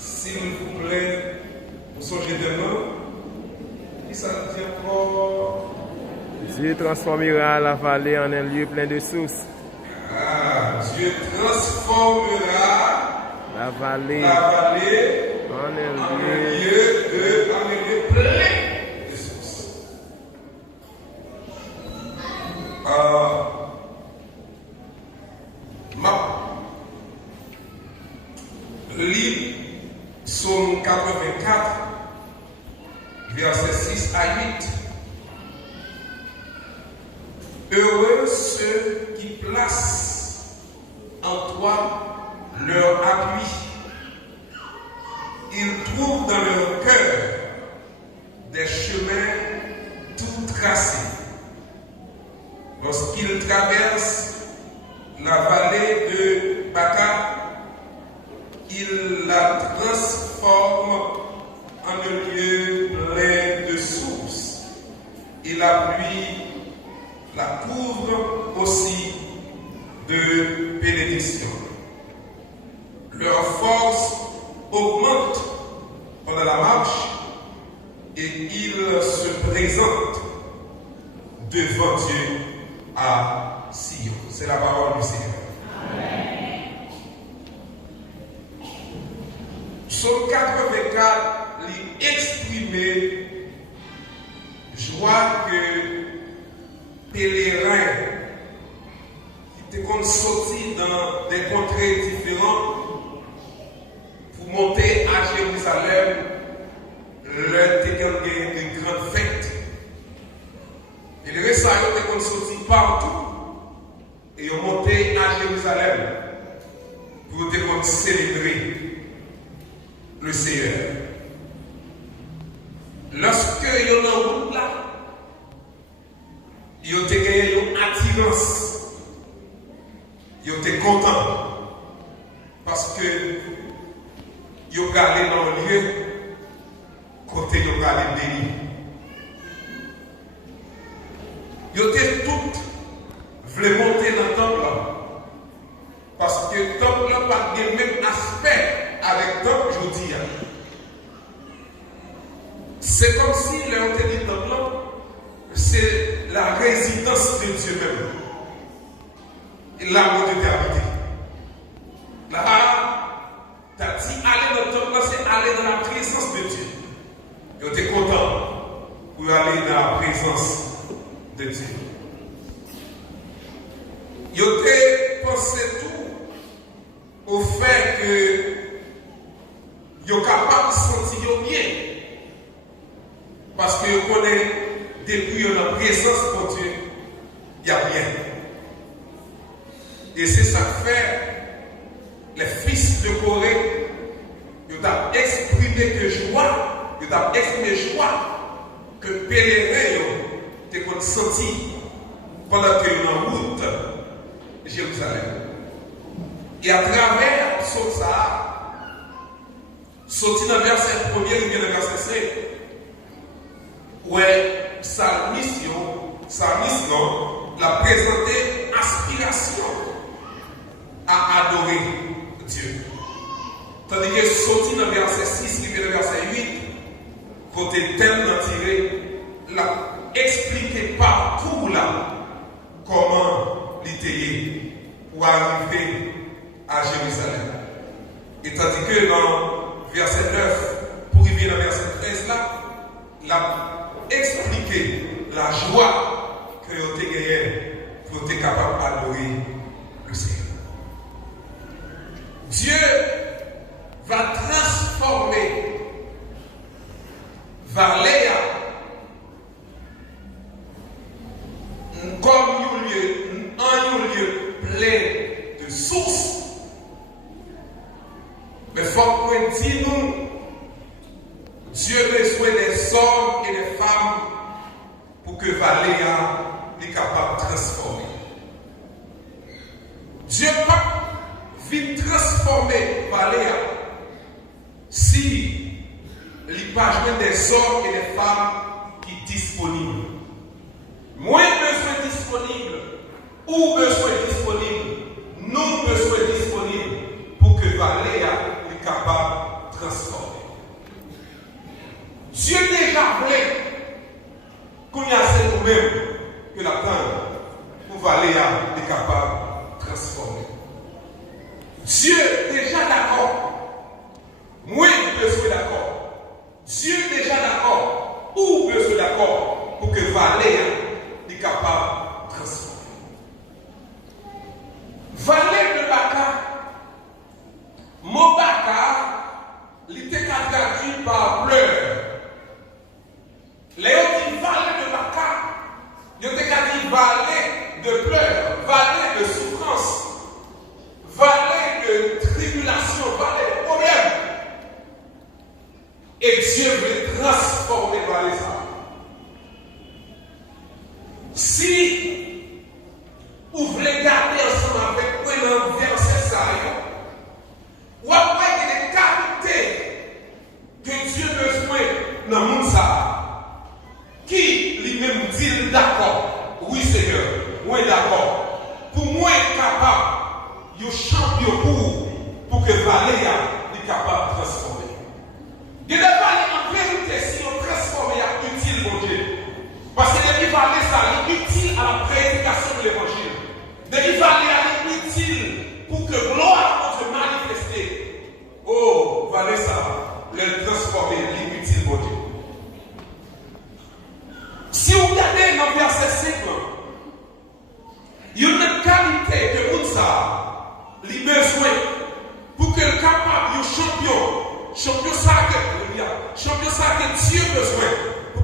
S'il vous plaît, vous songez demain, qui ça dit encore? Dieu transformera la vallée en un lieu plein de sources. Ah, Dieu transformera la vallée en un lieu plein de sources. Livre Psaume 84, versets 6 à 8. Heureux ceux qui placent en toi leur appui. Ils trouvent dans leur cœur des chemins tout tracés. Lorsqu'ils traversent la vallée de Baca, ils la transforment en un lieu plein de sources. Et la pluie la couvre aussi de bénédictions. Leur force augmente pendant la marche et ils se présentent devant Dieu à Sion. C'est la parole du Seigneur. Amen. Psaume 84 lui exprimer joie que pèlerins qui étaient sortis dans des contrées différentes pour monter à Jérusalem, leur était une grande fête. Et les récents étaient sortis partout et ils ont monté à Jérusalem pour célébrer le Seigneur. Lorsque ils sont en route là, ils ont gagné une attirance. Ils étaient contents parce que ils ont allé dans le lieu côté ils ont allé béni. Ils étaient toutes voulaient monter dans le temple parce que le temple n'a pas le même aspect avec le temple aujourd'hui. C'est comme si le temple c'est la résidence de Dieu même. Et là où tu es habité. Là, tu as dit aller dans le temple, c'est aller dans la présence de Dieu. Et tu es content pour aller dans la présence de Dieu. Ils ont pensé tout au fait que ils sont capables de se sentir bien. Parce que vous connaissez, depuis la présence de Dieu, il y a bien. Et c'est ça que fait les fils de Corée. Ils ont exprimé que joie, ils ont exprimé joie que pèlerins ont senti pendant qu'ils sont en route Jérusalem. Et à travers ça, sorti dans le verset 1er, il vient dans le verset 5. Ouais, sa mission, l'a présenté aspiration à adorer Dieu. Tandis que sorti dans le verset 6, qui vient dans le verset 8, côté tellement tiré, l'a expliqué partout là comment l'idée pour arriver à Jérusalem. Et tandis que dans verset 9, pour arriver dans le verset 13 là, l'a expliquer la joie que vous avez gagnée pour être capable d'adorer le Seigneur. Dieu va transformer Valéa comme un lieu plein de sources. Mais il faut qu'on dise nous, Dieu besoin des hommes et des femmes pour que Valéa soit capable de transformer. Dieu pas vient transformer Valéa si il n'y a pas des hommes et des femmes qui sont disponibles. Moins besoin disponible ou besoin disponible, nous besoin disponible pour que Valéa soit capable de transformer.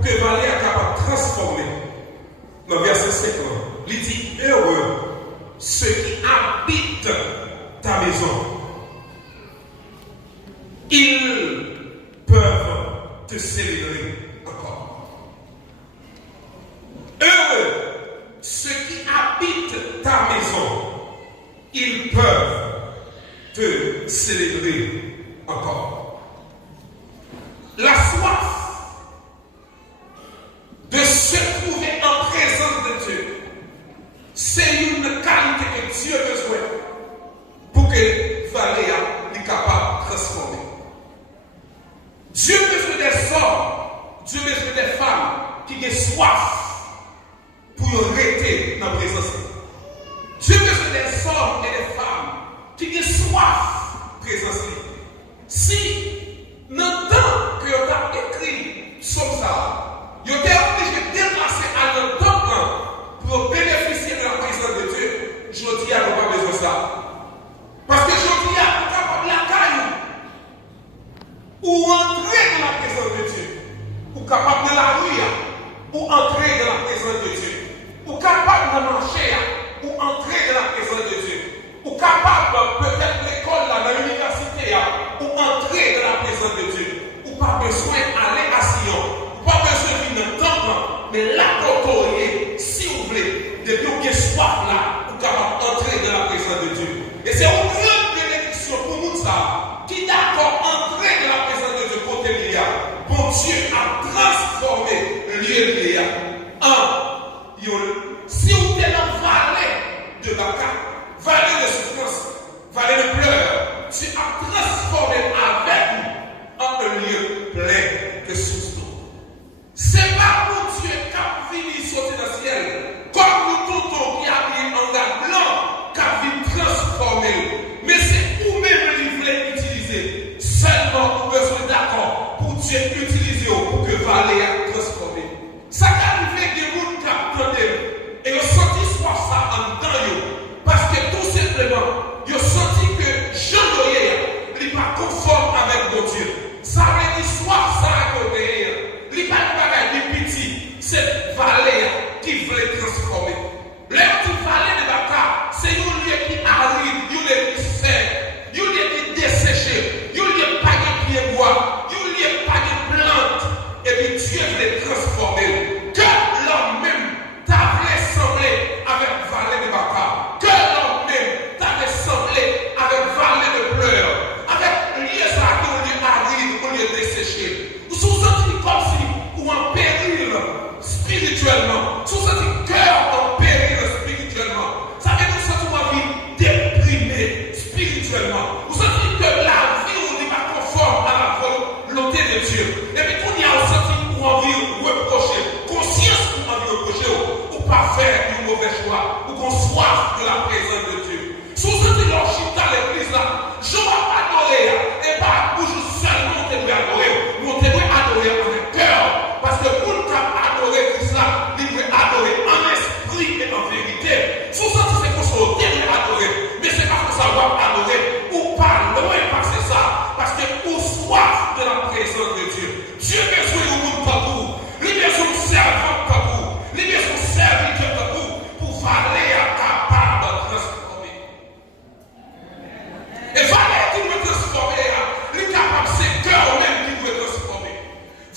que vale est capable de transformer. Dans verset 50, il dit heureux ceux qui habitent ta maison. Ils peuvent te célébrer encore. Heureux ceux qui habitent ta maison. Ils peuvent te célébrer encore. La soif de se trouver en présence de Dieu, c'est une qualité que Dieu a besoin pour que Valéa soit capable de transformer. Dieu a besoin des hommes, Dieu a besoin des femmes qui ont soif pour rester dans la présence. Dieu a besoin des hommes et des femmes qui ont soif de la présence. Si, dans le temps que vous avez écrit sur ça, vous êtes obligé de déplacer à notre temps pour bénéficier de la présence de Dieu, je dis à vous pas besoin de ça. Parce que je dis à vous capable la caille ou entrer dans la présence de Dieu, ou capable de la rue, ou entrer dans la présence de Dieu, ou capable de marcher, ou entrer dans la présence de Dieu, ou capable peut-être l'école, dans l'université, ou entrer dans la présence de Dieu, ou pas besoin d'aller à Sion, ou pas besoin de venir dans le temple, mais là d'autorité, si vous voulez, depuis que vous avez soif là, vous capable d'entrer dans la présence de Dieu. Et c'est une grande bénédiction pour nous ça, qui d'accord entrer dans la présence de Dieu côté Léa. Bon Dieu a transformé le lieu de Léa en Yol. Si vous êtes dans vallée de Baka, vallée de souffrance, vallée de pleurs, Dieu a transformé avec vous en un lieu plein de sources d'eau. C'est pas pour Dieu qui a fini sauter dans le ciel, comme nous tonton qui a mis en gars blanc, qui a fini transformer. Mais c'est vous-même qui voulez utiliser. Seulement, vous besoin d'accord pour Dieu utiliser pour que Valé a transformé. Ça arrive des gens qui attendent et ils ont senti soit ça en dedans. Parce que tout simplement, ils ont senti que Jean Doyer n'est pas conforme avec mon Dieu. Ça veut dire soit ça à côté. Il n'est pas de bagage de petit. C'est Valé qui voulait transformer. L'heure du Valé de Baka, c'est un lieu qui arrive, un lieu qui sert, un lieu qui desséché, un lieu qui pas de pied bois, un lieu qui pas de plante. Et puis Dieu voulait transformer. Que l'homme même t'avait semblé avec Valé de Baka. Que l'homme même t'avait semblé avec Valé de pleurs. Avec lieu ça qui au lieu arrive, au lieu desséché. Vous vous sentez comme si ou en péril spirituellement. Vous vous sentez cœur en péril spirituellement. Ça veut dire que vous sentez une vie déprimée spirituellement. Vous sentez que la vie n'est pas conforme à la volonté de Dieu. Et puis quand il y a un sentiment ou envie de reprocher, conscience ou envie de reprocher, ou pas faire un mauvais choix, ou qu'on soif de la présence de Dieu. Si vous sentez leur chita à l'église là, je vais adorer, et pas toujours seulement on devrait adorer, mais on devrait adorer avec cœur. Parce que pour nous adorer Christ là, il doit adorer en esprit et en vérité. Si vous sentez c'est qu'on se devrait adorer, mais c'est pas pour savoir adorer, ou pas loin passer ça, parce que vous soif de la présence de Dieu. Dieu besoin de vous partout. Il besoin de servant partout. Il besoin de serviteur partout pour valer à capable de transformer. Et valer qui doit transformer, il est capable, c'est cœur même qui doit transformer.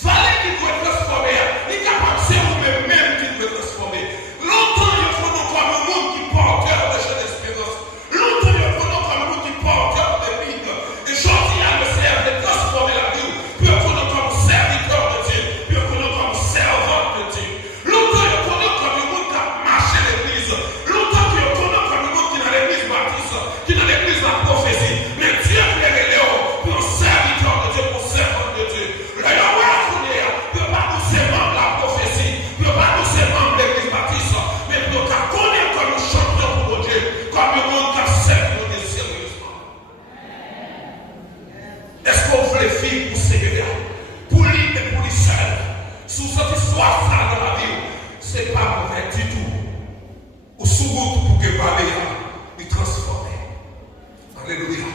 Valer qui doit transformer, il est capable, c'est vous-même qui doit transformer. Longtemps, il faut nous comme un monde qui porteur de jeune espérance. Longtemps, il faut nous comme un monde qui porteur de vie. Et aujourd'hui, à le servir, de transformer la vie. Puis on connaît comme serviteur de Dieu. Puis on connaît comme servant de Dieu. Longtemps, il faut nous comme un monde qui a marché l'église. Longtemps, il faut nous comme un monde qui est dans l'église baptiste, qui est dans l'église la prophétie. Mais Dieu fait les léons pour un serviteur de Dieu, pour servant de Dieu. Le Yahweh a connu, puis on pas tous ces membres de la prophétie, puis on pas tous ces membres de l'église baptiste, mais puis on a connu comme un champion pour Dieu, comme un monde qui a servi pour Dieu sérieusement. Est-ce qu'on voulait vivre pour Seigneur, pour lui et pour lui seul? Sous cette histoire ça dans la vie, c'est pas mauvais du tout. Ou sous route pour que Valéa lui transforme. Alléluia.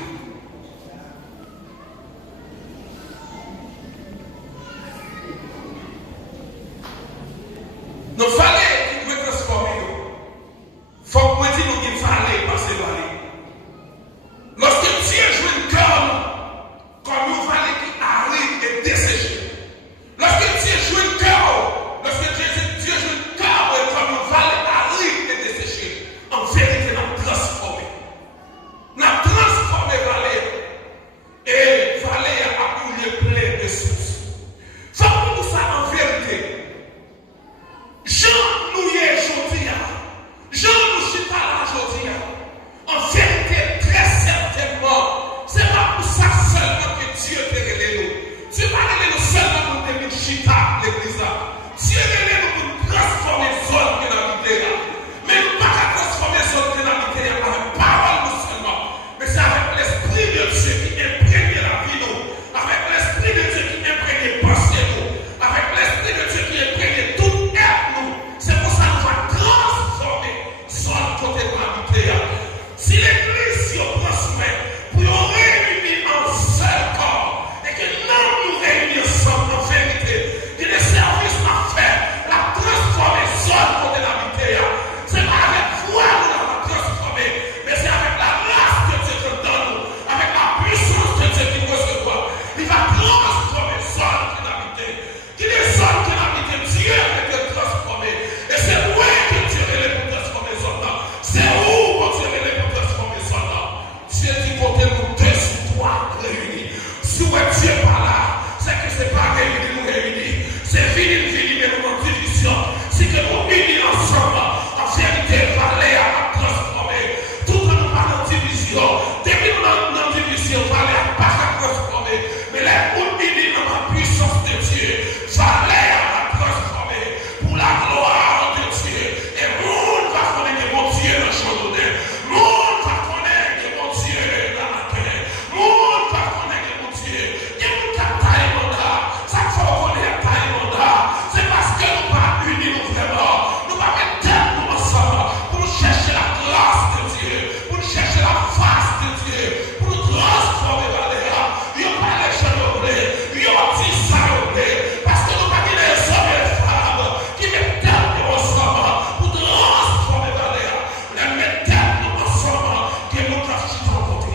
Si vous êtes Dieu par là, c'est que ce n'est pas réuni, nous réunir. C'est fini, mais nous en division. C'est que nous unis ensemble, en vérité, valer à transformer. Tout en nous parlant de division. Depuis nous dans division, valer à pas transformer. Mais les nous unis dans la puissance de Dieu, valer à transformer pour la gloire de Dieu. Et nous va connaître mon Dieu dans le champ d'honneur. Nous va connaître mon Dieu dans la terre. Nous va connaître mon Dieu. Et nous taille mandat. Ça faut connaître taille mandat. C'est parce que nous pas unis nous vraiment. Nous pas mettre tête nous ensemble pour nous chercher la grâce de Dieu, pour nous chercher la face de Dieu, pour nous transformer dans les âmes. Il n'y a pas les gens oubliés. Il y a dit ça oublié. Parce que nous pas dit les hommes et les femmes qui mettent tête nous ensemble pour transformer dans les âmes. Les mettre tête nous ensemble que nous transformons en côté.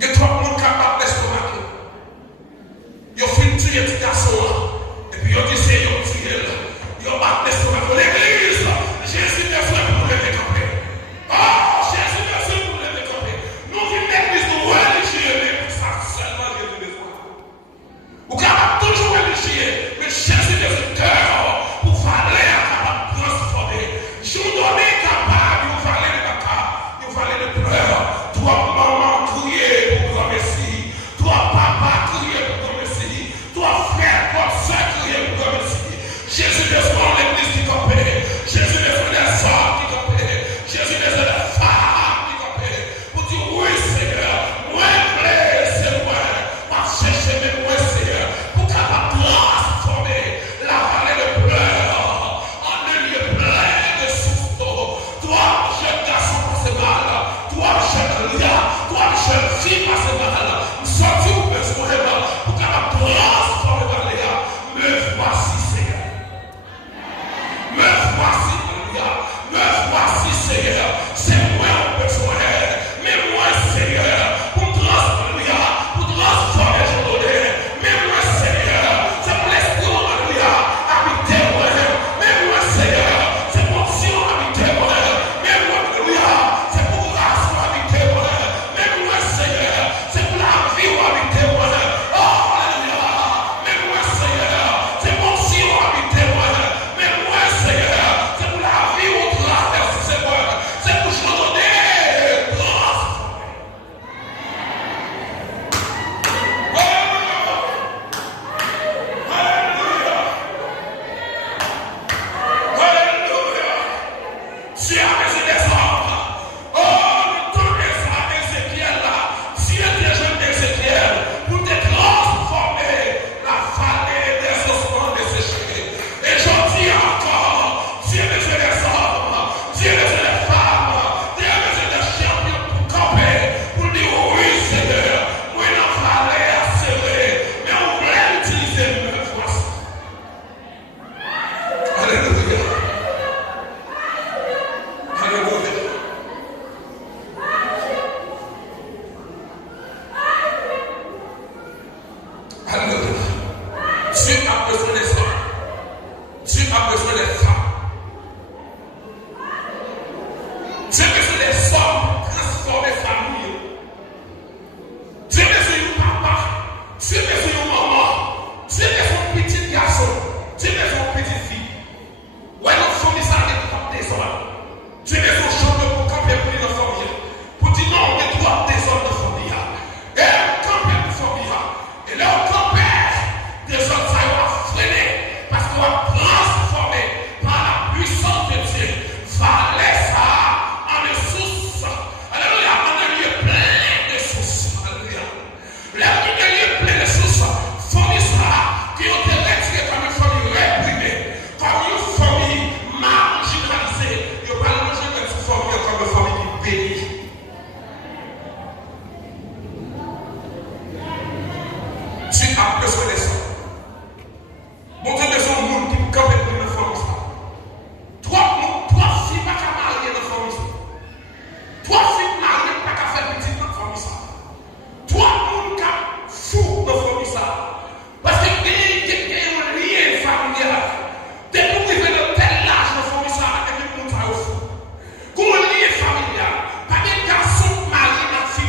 Il y a trois monde capables d'estomac. Ils ont fait tuer petit garçon. Et puis ils ont dit c'est ils ont tué. Ils ont battu l'estomac. L'église, Jésus est besoin pour lever camper. Oh, Jésus est besoin pour lever camper. Nous vivons l'église de religieux, mais pour ça seulement Jésus est besoin. Vous capable toujours religieux, mais Jésus est besoin de cœur pour valer capable de transformer. Je vous donne capable, vous valer de caca, vous valer de pleurs. Toi, maman, crier pour grand Messie. Toi, papa, crier pour grand Messie. Toi, frère, toi, soeur, crier pour grand Messie. Jésus besoin de l'église qui campait. Jésus besoin des hommes qui campaient. Jésus besoin des femmes qui campaient. Pour dire oui, Seigneur, moi, c'est moi. Pas chercher, mais moi, Seigneur. Pour capable de transformer la vallée de pleurs en un lieu plein de sources d'eau. Toi, jeune garçon, passez mal. Toi, jeune gars, toi, jeune fille, passez mal. Nous sortis au besoin pour capable de transformer la vallée. Me voici, Seigneur. Me voici, Alléluia. Me voici, Seigneur. C'est moi au besoin. Mais moi, Seigneur, pour transformer, je donne. Mais moi, Seigneur, c'est pour l'esprit, Alléluia, habiter moi. Mais moi, Seigneur, c'est pour Dieu habiter moi. Mais moi, Alléluia, c'est pour grâce habiter moi. Mais moi, Seigneur, c'est pour la vie habiter moi. Oh, Alléluia. Mais moi, Seigneur, c'est pour Dieu habiter moi. Mais moi, Seigneur, c'est pour la vie au travers, Seigneur. C'est pour je donner grâce. Alléluia. Tu as besoin des hommes. Oh, le temps Ézéchiel là. Si tu es jeune d'Ézéchiel, pour te transformer la vallée des ossements desséchés. Et j'en dis encore, Dieu a besoin des hommes, Dieu a besoin des femmes, Dieu a besoin des champions pour camper, pour dire oui, Seigneur, moi la vallée a serré, mais on voulait utiliser une voici. Alléluia. Alléluia. Alléluia. Dieu a besoin des hommes. Dieu a besoin des femmes. Dieu a besoin des hommes pour transformer famille. Dieu a besoin de papa. Dieu a besoin de maman. Dieu a besoin de petit garçon. Dieu a besoin de petite fille. Ouais, notre famille, ça a des hommes. Dieu a besoin de champion pour camper pour la famille. Pour dire non, on est trois des hommes de famille. Et on campe pour famille. Et là, on campe des hommes, ça va freiner. Parce qu'on va transformer par la puissance de Dieu. Valer ça en une source. Alléluia. En un lieu plein de sources. Alléluia. Là, un lieu plein de sources. Famille ça, qui ont été retirés comme une famille réprimée. Comme une famille marginalisée. Ils ne pas manger comme une famille comme une famille bénie. Tu as besoin de ça. Mon Dieu, besoin de monde qui peut camper pour une famille. Trois filles pas qu'à marier dans la famille. Trois filles mariées pas qu'à faire petit dans la famille. Trois monde qui fou dans la famille. Parce que il y a un lien familial. Dès que vous vivez dans tel âge dans la famille, et puis vous êtes fou. Qu'on lien familial. Pas des garçons mariés dans la fille.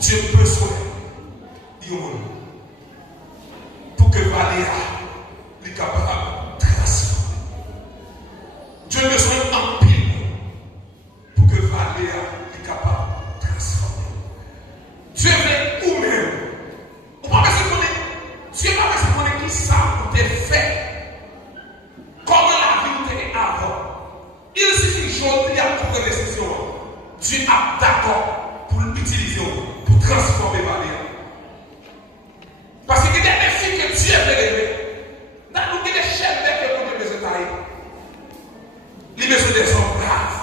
Dieu a besoin de monde pour que Valéa soit capable de transformer. Dieu a besoin d'un pile pour que Valéa soit capable de transformer. Dieu veut ou même. On ne peut pas se connaître. Dieu ne peut pas se connaître qui ça pour te faire. Comment la vie était avant. Il suffit aujourd'hui à prendre une décision. Dieu est d'accord pour l'utiliser, pour transformer Valéa. Parce qu'il y a des filles que Dieu veut lever. Dans nous, il y a des chefs que nous devons tailler. Il y a besoin des hommes braves.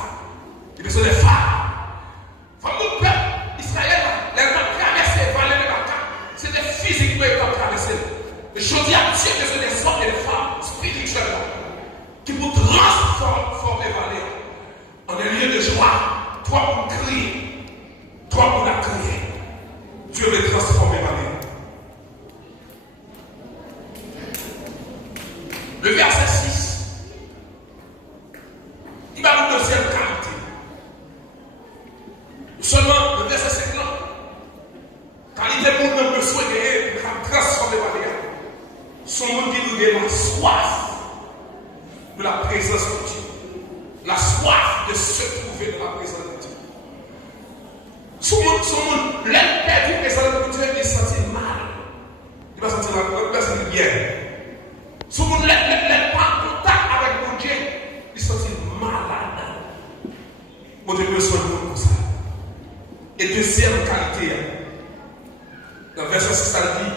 Il y a besoin des femmes. Comme nous, peuple Israël, les gens traversés, Valéa de Bata, c'est des physiques qui peuvent traverser. Mais je dis à Dieu, il y a besoin des hommes et des femmes spirituellement qui vous transformer Valéa en un lieu de joie. Toi pour crier, toi pour la crier. Dieu veut transformer Valéa. Le verset 6, il va nous deuxième qualité. Seulement le verset 5 là, qualité pour nous besoin de transformer Valéa. Son monde qui nous donne la soif de la présence de Dieu. La soif de se trouver dans la présence de Dieu. Son monde, l'aime perdu présence de Dieu, il se sent mal. Il va sentir mal, il va sentir bien. Son monde, l'aime pas en contact avec mon Dieu, il se sent malade. Mon Dieu besoin de nous comme ça. Et deuxième qualité, dans le verset 6, ça dit